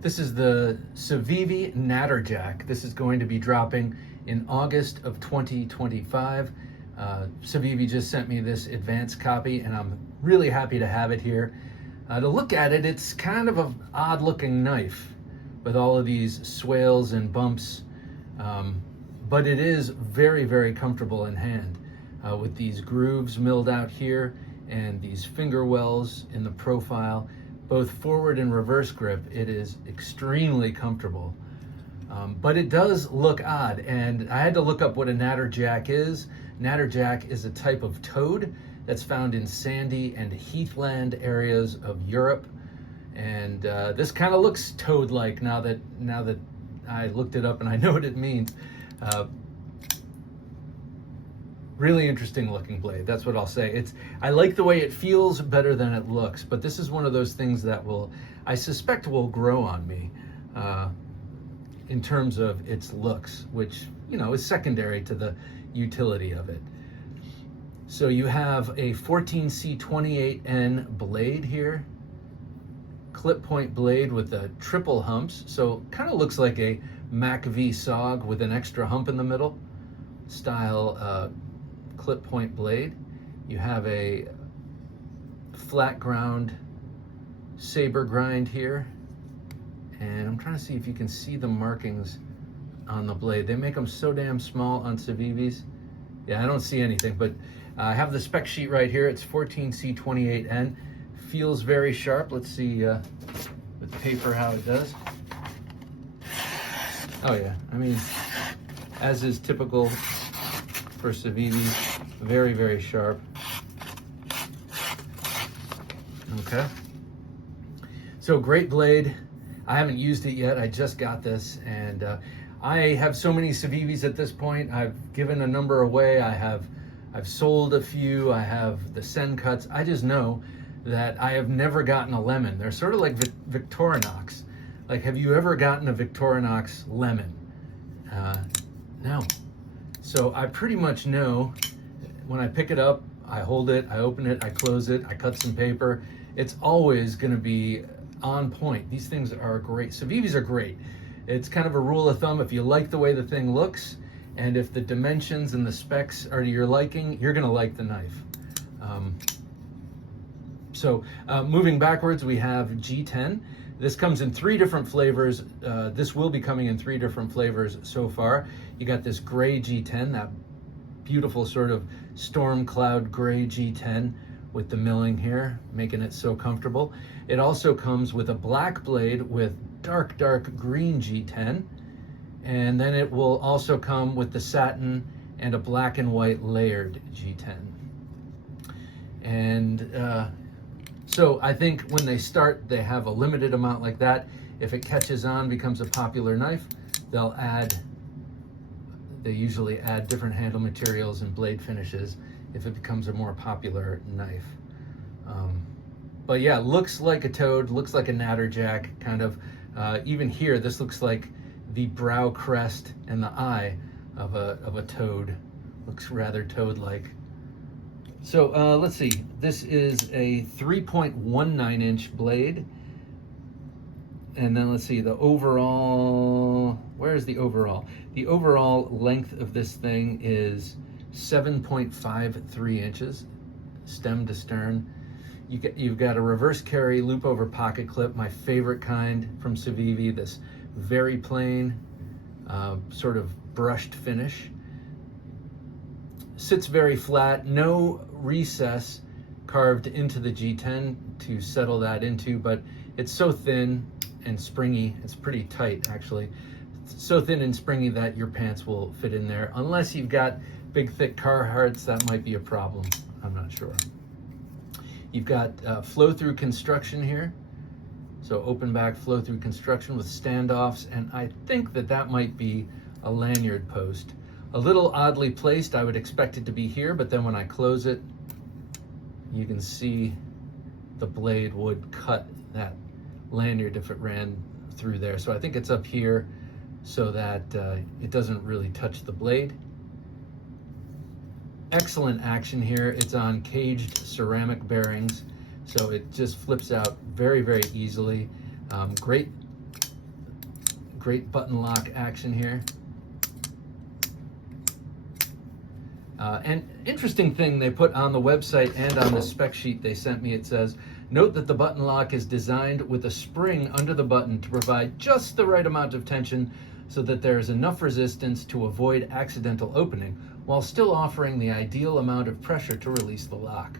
This is the Civivi Natterjack. This is going to be dropping in August of 2025. Civivi just sent me this advanced copy and I'm really happy to have it here. To look at it, it's kind of an odd looking knife with all of these swales and bumps, but it is very, very comfortable in hand with these grooves milled out here and these finger wells in the profile. Both forward and reverse grip, it is extremely comfortable. But it does look odd, and I had to look up what a natterjack is. Natterjack is a type of toad that's found in sandy and heathland areas of Europe. And this kind of looks toad-like now that I looked it up and I know what it means. Really interesting looking blade, that's what I'll say. I like the way it feels better than it looks, but this is one of those things that I suspect will grow on me in terms of its looks, which, is secondary to the utility of it. So you have a 14C28N blade here, clip point blade with the triple humps. So kind of looks like a Mac V SOG with an extra hump in the middle style clip point blade. You have a flat ground saber grind here, and I'm trying to see if you can see the markings on the blade. They make them so damn small on Civivis. Yeah, I don't see anything, but I have the spec sheet right here. It's 14C28N. Feels very sharp. Let's see with paper how it does. Oh yeah, I mean, as is typical for Civivi, very, very sharp. Okay. So great blade. I haven't used it yet. I just got this, and I have so many Civivis at this point. I've given a number away. I've sold a few. I have the Sen cuts. I just know that I have never gotten a lemon. They're sort of like Victorinox. Like, have you ever gotten a Victorinox lemon? No. So I pretty much know when I pick it up, I hold it, I open it, I close it, I cut some paper. It's always going to be on point. These things are great. Civivis are great. It's kind of a rule of thumb. If you like the way the thing looks, and if the dimensions and the specs are to your liking, you're going to like the knife. Moving backwards, we have G10. This comes in 3 different flavors. This will be coming in 3 different flavors so far. You got this gray G10, that beautiful sort of storm cloud gray G10 with the milling here, making it so comfortable. It also comes with a black blade with dark green G10. And then it will also come with the satin and a black and white layered G10. And so I think when they start, they have a limited amount like that. If it catches on, becomes a popular knife, they usually add different handle materials and blade finishes if it becomes a more popular knife. But yeah, looks like a toad, looks like a natterjack, kind of. Even here, this looks like the brow crest and the eye of a toad. Looks rather toad-like. So let's see, this is a 3.19 inch blade. And then let's see, the overall, where's the overall? The overall length of this thing is 7.53 inches, stem to stern. You've got a reverse carry loop over pocket clip, my favorite kind from Civivi, this very plain, sort of brushed finish. Sits very flat, no recess carved into the G10 to settle that into, but it's so thin and springy, it's pretty tight actually. It's so thin and springy that your pants will fit in there. Unless you've got big thick Carhartts, that might be a problem, I'm not sure. You've got flow-through construction here. So open back flow-through construction with standoffs, and I think that might be a lanyard post. A little oddly placed, I would expect it to be here, but then when I close it, you can see the blade would cut that lanyard if it ran through there. So I think it's up here so that it doesn't really touch the blade. Excellent action here. It's on caged ceramic bearings, so it just flips out very, very easily. Great great button lock action here. And interesting thing they put on the website and on the spec sheet they sent me, it says, note that the button lock is designed with a spring under the button to provide just the right amount of tension so that there is enough resistance to avoid accidental opening, while still offering the ideal amount of pressure to release the lock.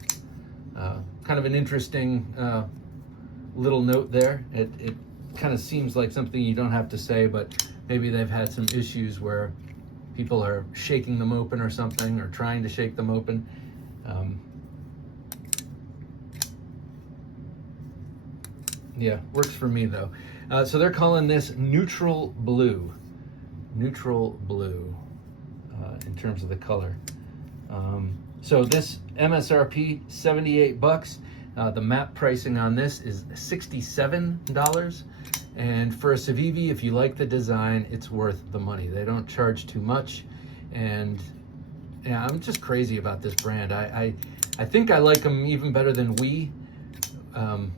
Kind of an interesting little note there. It kind of seems like something you don't have to say, but maybe they've had some issues where people are shaking them open or something, or trying to shake them open. Yeah, works for me though. So they're calling this neutral blue. Neutral blue in terms of the color. So this MSRP, 78 bucks. The map pricing on this is $67. And for a Civivi, if you like the design, it's worth the money. They don't charge too much. And yeah, I'm just crazy about this brand. I think I like them even better than We,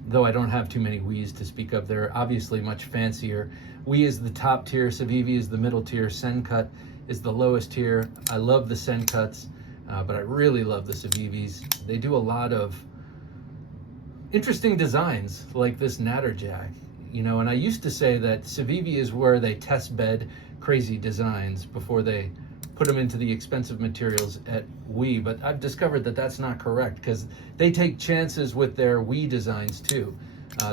though I don't have too many Wees to speak of. They're obviously much fancier. We is the top tier, Civivi is the middle tier, Sencut is the lowest tier. I love the Sencuts, but I really love the Civivis. They do a lot of interesting designs like this Natterjack. You know, and I used to say that Civivi is where they test bed crazy designs before they put them into the expensive materials at We, but I've discovered that that's not correct, because they take chances with their We designs too.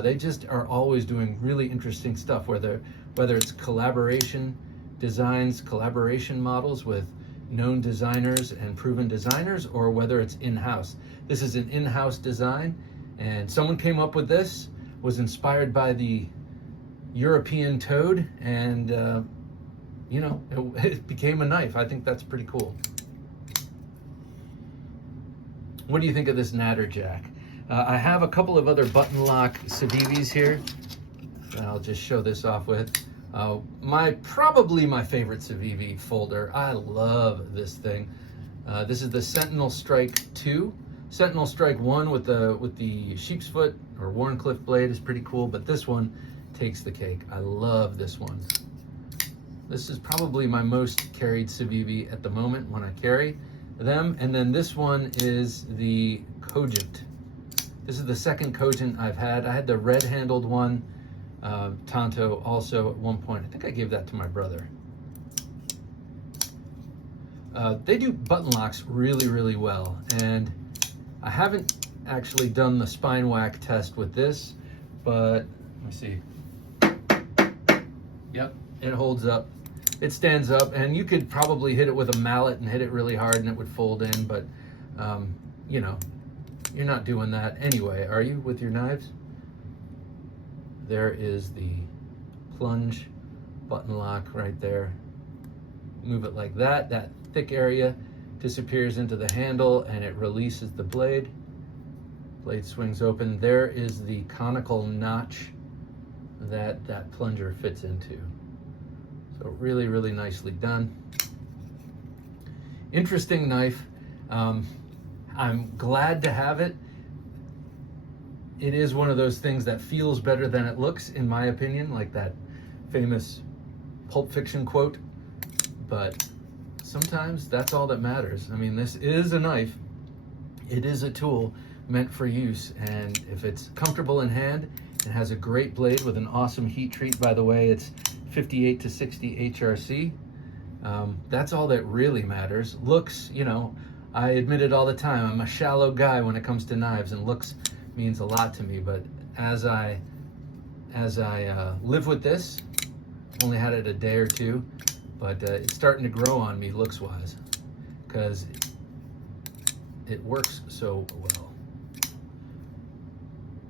They just are always doing really interesting stuff, whether it's collaboration designs, collaboration models with known designers and proven designers, or whether it's in-house. This is an in-house design, and someone came up with this, was inspired by the European toad, and you know, it became a knife. I think that's pretty cool. What do you think of this Natterjack? I have a couple of other button lock Civivis here that I'll just show this off with. Probably my favorite Civivi folder. I love this thing. This is the Sentinel Strike 2. Sentinel Strike 1 with the sheep's foot or Wharncliffe blade is pretty cool, but this one takes the cake. I love this one. This is probably my most carried Civivi at the moment when I carry them. And then this one is the Cogent. This is the second Cogent I've had. I had the red-handled one, Tonto, also at one point. I think I gave that to my brother. They do button locks really, really well, and I haven't actually done the spine whack test with this, but let me see. Yep, it holds up. It stands up, and you could probably hit it with a mallet and hit it really hard and it would fold in, but you know, you're not doing that anyway, are you, with your knives? There is the plunge button lock right there. Move it like that. That thick area disappears into the handle and it releases the blade. Blade swings open. There is the conical notch that that plunger fits into. So really, really nicely done. Interesting knife. I'm glad to have it. It is one of those things that feels better than it looks, in my opinion, like that famous Pulp Fiction quote. But sometimes that's all that matters. I mean, this is a knife. It is a tool meant for use, and if it's comfortable in hand, it has a great blade with an awesome heat treat. By the way, it's 58 to 60 HRC. That's all that really matters. Looks, you know, I admit it all the time, I'm a shallow guy when it comes to knives, and looks means a lot to me. But as I live with this, only had it a day or two, but it's starting to grow on me looks wise, because it works so well.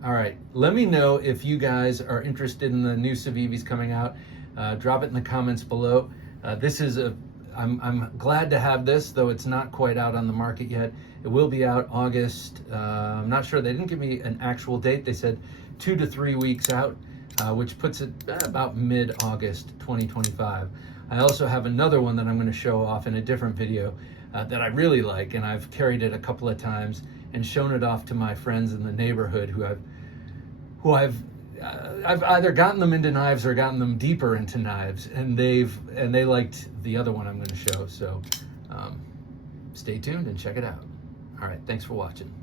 All right, let me know if you guys are interested in the new Civivis coming out. Drop it in the comments below. I'm glad to have this, though it's not quite out on the market yet. It will be out August. I'm not sure. They didn't give me an actual date. They said 2 to 3 weeks out, which puts it about mid-August 2025. I also have another one that I'm going to show off in a different video that I really like, and I've carried it a couple of times and shown it off to my friends in the neighborhood who I've I've either gotten them into knives or gotten them deeper into knives, and they liked the other one I'm going to show. So stay tuned and check it out. All right, thanks for watching.